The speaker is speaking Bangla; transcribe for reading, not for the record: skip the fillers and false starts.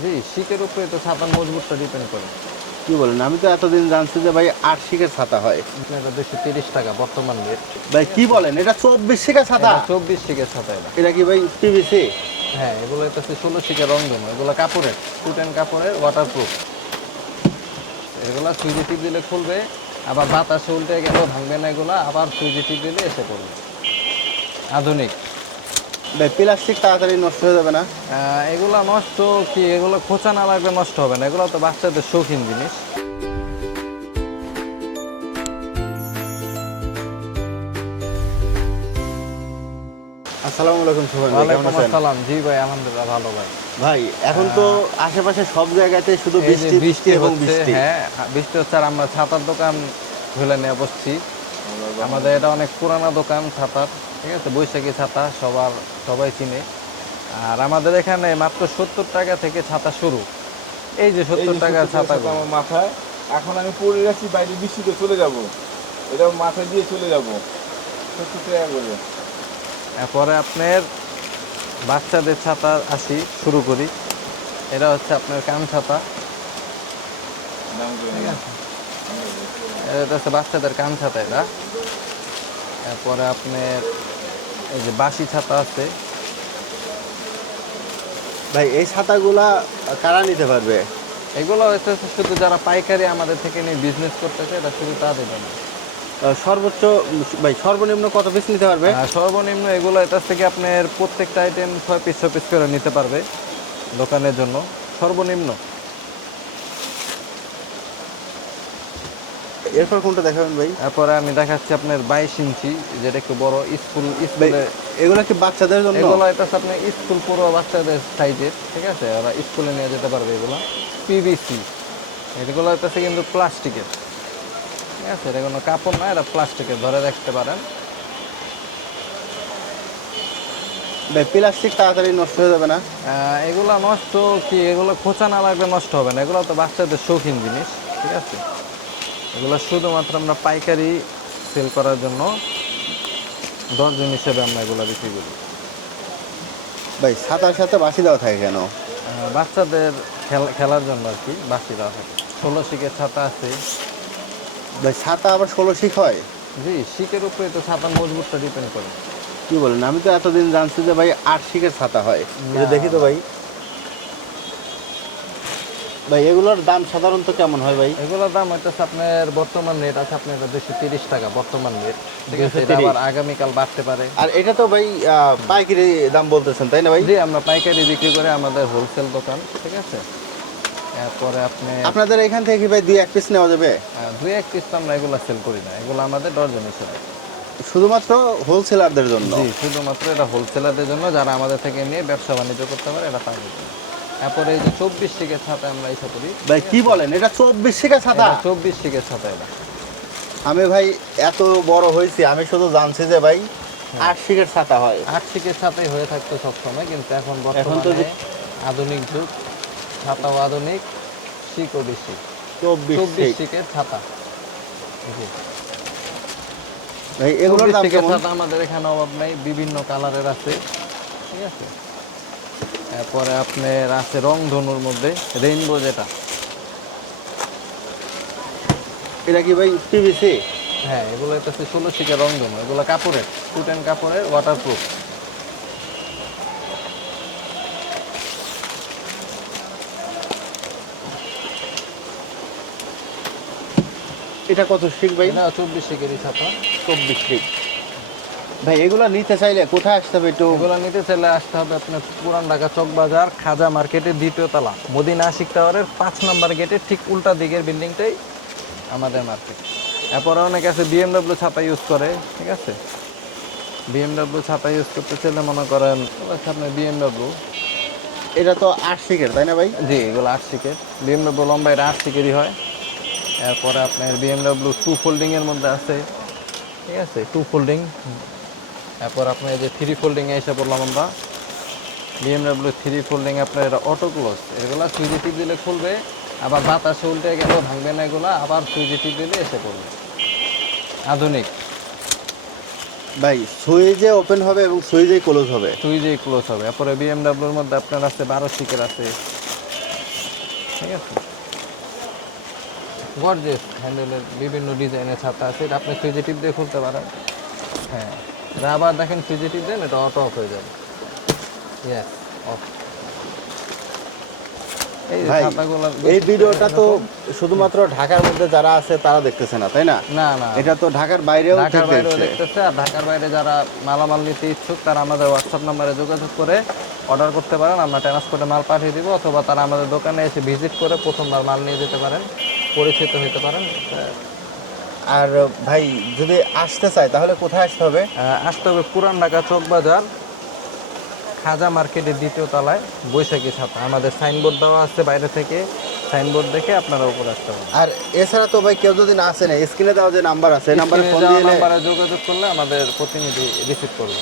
জি, শিকের উপরে তো ছাতার মজবুতটা ডিপেন্ড করে। কি বলেন, আমি তো এতদিন জানছি যে ভাই 8 শিকের ছাতা হয়। এটা 230 টাকা বর্তমান রেট। ভাই কি বলেন, এটা 24 শিকের ছাতা? এটা 24 শিকের ছাতা এটা। এটা কি ভাই পিভিসি? হ্যাঁ, এগুলো হচ্ছে 16 শিকের রংধনু। এগুলো কাপড়ের, কুটেন কাপড়ের, ওয়াটারপ্রুফ। এগুলা সুইচে টিপ দিলে খুলবে, আবার বাতাসে উল্টে গেলেও ভাঙবে না এগুলা, আবার সুইচে টিপ দিলে এসে পড়বে। আধুনিক। ভাই প্লাস্টিক তাড়াতাড়ি নষ্ট হয়ে যাবে না? এগুলা নষ্ট কি, এগুলো খোঁচা না লাগলে নষ্ট হবে না, এগুলো তো বাচ্চাদের শৌখিন জিনিস। আসসালামু আলাইকুম সুমন ভাই, কেমন ওয়ালাইকুম আছেন? আসসালাম। জি ভাই, আলহামদুলিল্লাহ ভালো ভাই। ভাই এখন তো আশেপাশে সব জায়গাতে শুধু এই যে বৃষ্টি বৃষ্টি এবং হচ্ছে, বৃষ্টি। হ্যাঁ বৃষ্টি হচ্ছে, আর আমরা ছাতার দোকান খুলে নিয়ে বসছি। আমাদের এটা অনেক পুরানা দোকান ছাতার, ঠিক আছে, বৈশাখী ছাতা সবাই চিনে। আর আমাদের এখানে মাত্র 70 টাকা থেকে ছাতা শুরু। এই যে 70 টাকা ছাতা আমার মাথায়, এখন আমি পড়ে যাচ্ছি বাইরে, বৃষ্টিতে চলে যাব, এটা মাথায় দিয়ে চলে যাব 70 টাকা করে। এরপরে আপনার বাচ্চাদের ছাতা আসি শুরু করি। এটা হচ্ছে আপনার কান ছাতা, দাম করে ঠিক নিলাম। আছে, এটা হচ্ছে বাচ্চাদের কান ছাতা এটা। এরপরে আপনার এই যে বাঁশি ছাতা আছে। ভাই এই ছাতাগুলা কারা নিতে পারবে? এগুলো হচ্ছে শুধু যারা পাইকারি আমাদের থেকে নিয়ে বিজনেস করতেছে, এটা শুধু তাদের জন্য। সর্বোচ্চ ভাই সর্বনিম্ন কত পিস নিতে পারবে? আর সর্বনিম্ন এগুলো এটা থেকে আপনার প্রত্যেকটা আইটেম 6 পিস করে নিতে পারবে দোকানের জন্য, সর্বনিম্ন। এরপর কোনটা দেখাবেন ভাই? তারপরে আমি দেখাচ্ছি আপনার 22 ইঞ্চি, যেটা একটু বড় ভাই স্কুলে। এগুলা কি বাচ্চাদের জন্য? এগুলো এটা হচ্ছে আপনার স্কুল পুরো বাচ্চাদের সাইজের, ঠিক আছে, ওরা স্কুলে নিয়ে যেতে পারবে এগুলো। পিভিসি, এগুলো হচ্ছে কিন্তু প্লাস্টিকের, ঠিক আছে, এটা কোনো কাপড় না, এটা প্লাস্টিকের, ধরে রাখতে পারেন। ভাই প্লাস্টিক তাড়াতাড়ি নষ্ট হয়ে যাবে না? এগুলো নষ্ট কি, এগুলো খোঁচা না লাগলে নষ্ট হবে না, এগুলো তো বাচ্চাদের শৌখিন জিনিস, ঠিক আছে। এগুলো শুধুমাত্র আমরা পাইকারি সেল করার জন্য দর্জন হিসেবে আমরা এগুলো বিক্রি করি। ভাই ছাতার সাথে বাঁশি দেওয়া থাকে কেন? বাচ্চাদের খেলার জন্য আর কি বাঁশি দেওয়া থাকে। 16 শিকের ছাতা আছে। ভাই ছাতা আবার 16 শিক হয়? জি, শিকের উপরে তো ছাতার মজবুতটা ডিপেন্ড করে। কি বলেন, আমি তো এতদিন জানছি যে ভাই 8 শিকের ছাতা হয়। না। এটা দেখি তো ভাই। ভাই এগুলোর দাম সাধারণত কেমন হয় ভাই? এগুলোর দাম হচ্ছে আপনার বর্তমান রেট আছে আপনার 230 টাকা বর্তমান রেট, ঠিক আছে। এটা 230? আবার আগামীকাল বাড়তে পারে। আর এটা তো ভাই পাইকারি দাম বলতেছেন তাই না ভাই? জি, আমরা পাইকারি বিক্রি করে, আমাদের হোলসেল দোকান, ঠিক আছে। এরপরে আপনি আপনাদের এখান থেকে কি ভাই 2-1 পিস নেওয়া যাবে? 2-1 পিস তো আমরা এগুলো সেল করি না, এগুলো আমাদের ডর্জন হিসেবে। শুধুমাত্র হোলসেলারদের জন্য? জি, শুধুমাত্র এটা হোলসেলারদের জন্য, যারা আমাদের থেকে নিয়ে ব্যবসা বাণিজ্য করতে পারে, এটা তাদের জন্য। তারপরে এই যে 24 শিকের ছাতা আমরা এসে করি। ভাই কি বলেন, এটা 24 শিকের ছাতা? 24 শিকের ছাতা এটা। আমি ভাই এত বড় হয়েছি, আমি শুধু জানছি যে ভাই 8 শিকের ছাতা হয়। 8 শিকের ছাতাই হয়ে থাকতো সবসময়, কিন্তু এখন এখন তো বর্তমানে আধুনিক যুগ, ছাতাও আধুনিক, শিকও বেশি। 24 24 শিক। শিকের ছাতা। জি, ভাই এগুলোর 24 দাম শিকের কেমন? ছাতা আমাদের এখানে অভাব নাই, বিভিন্ন কালারের আছে, ঠিক আছে। তারপরে আপনার আছে রংধনুর মধ্যে রেইনবো, যেটা, এটা কি ভাই পিভিসি? হ্যাঁ, এগুলো হচ্ছে 16 শিকের রংধনু। এগুলো কাপড়ের, কুটেন কাপড়ের, ওয়াটারপ্রুফ। এটা কত শিক ভাই? এটা 24 শিকেরই ছাতা। 24 শিক। ভাই এগুলো নিতে চাইলে কোথায় আসতে হবে একটু? এগুলো নিতে চাইলে আসতে হবে আপনার পুরান ঢাকা চকবাজার খাজা মার্কেটের 2য় তলা, মদিনা আশিক টাওয়ারের 5 নম্বর গেটের ঠিক উল্টা দিকের বিল্ডিংটাই আমাদের মার্কেট। এরপরে অনেকে আছে বিএমডব্লিউ ছাতা ইউজ করে, ঠিক আছে। বিএমডব্লিউ ছাতা ইউজ করতে চাইলে মনে করেন হচ্ছে আপনার বিএমডব্লিউ। এটা তো 8 শিকের তাই না ভাই? জি, এগুলো 8 শিকের। বিএমডব্লিউ লম্বা, এটা 8 শিকেরই হয়। এরপরে আপনার বিএমডব্লিউ 2 ফোল্ডিংয়ের মধ্যে আছে, ঠিক আছে, 2 ফোল্ডিং। এরপর আপনার এই যে 3 ফোল্ডিংয়ে এসে পড়লাম আমরা। বিএমডব্লিউ 3 ফোল্ডিং আপনার এটা অটো ক্লোজ, এগুলো সুইচে টিপ দিলে খুলবে, আবার বাতাসে উল্টে গেলেও ভাঙবে না এগুলো, আবার সুইচে টিপ দিলে এসে পড়বে। আধুনিক। ভাই সুইচে ওপেন হবে এবং সুইচেই ক্লোজ হবে? সুইচেই ক্লোজ হবে। এরপরে বিএমডব্লিউর মধ্যে আপনার আছে 12 শিকের আছে, ঠিক আছে। গর্জিয়াস হ্যান্ডেলের বিভিন্ন ডিজাইনের ছাতা আছে, এটা আপনি সুইচে টিপ দিয়ে খুলতে পারেন। হ্যাঁ, এটা আবার দেখেন সুইচে টিপ দেন, এটা অটো অফ হয়ে যাবে। Yes, of. এই যে ভাই ছাতাগুলো এই ভিডিওটা তো শুধুমাত্র ঢাকার মধ্যে যারা আছে তারা দেখতেছে না, তাই না? না না, এটা তো ঢাকার বাইরেও ঢাকার বাইরেও দেখতেছে। দেখতেছে। আর ঢাকার বাইরে যারা মালামাল নিতে ইচ্ছুক তারা আমাদের হোয়াটসঅ্যাপ নাম্বারে যোগাযোগ করে অর্ডার করতে পারেন, আমরা ট্রান্সপোর্টে মাল পাঠিয়ে দিব, অথবা তারা আমাদের দোকানে এসে ভিজিট করে প্রথমবার মাল নিয়ে যেতে পারেন, পরিচিত হতে পারেন। আর ভাই যদি আসতে চায় তাহলে কোথায় আসতে হবে? আসতে হবে পুরান ঢাকা চক বাজার খাজা মার্কেটের দ্বিতীয় তলায় বৈশাখী ছাতা। আমাদের সাইনবোর্ড দেওয়া আছে, বাইরে থেকে সাইনবোর্ড দেখে আপনারা উপরে আসতে হবে। আর এছাড়া তো ভাই কেউ যদি না আসে না, স্ক্রিনে দেওয়া যে নাম্বার আছে এই নাম্বারে ফোন দিয়ে নাম্বারে যোগাযোগ করলে আমাদের প্রতিনিধি রিসিভ করবে।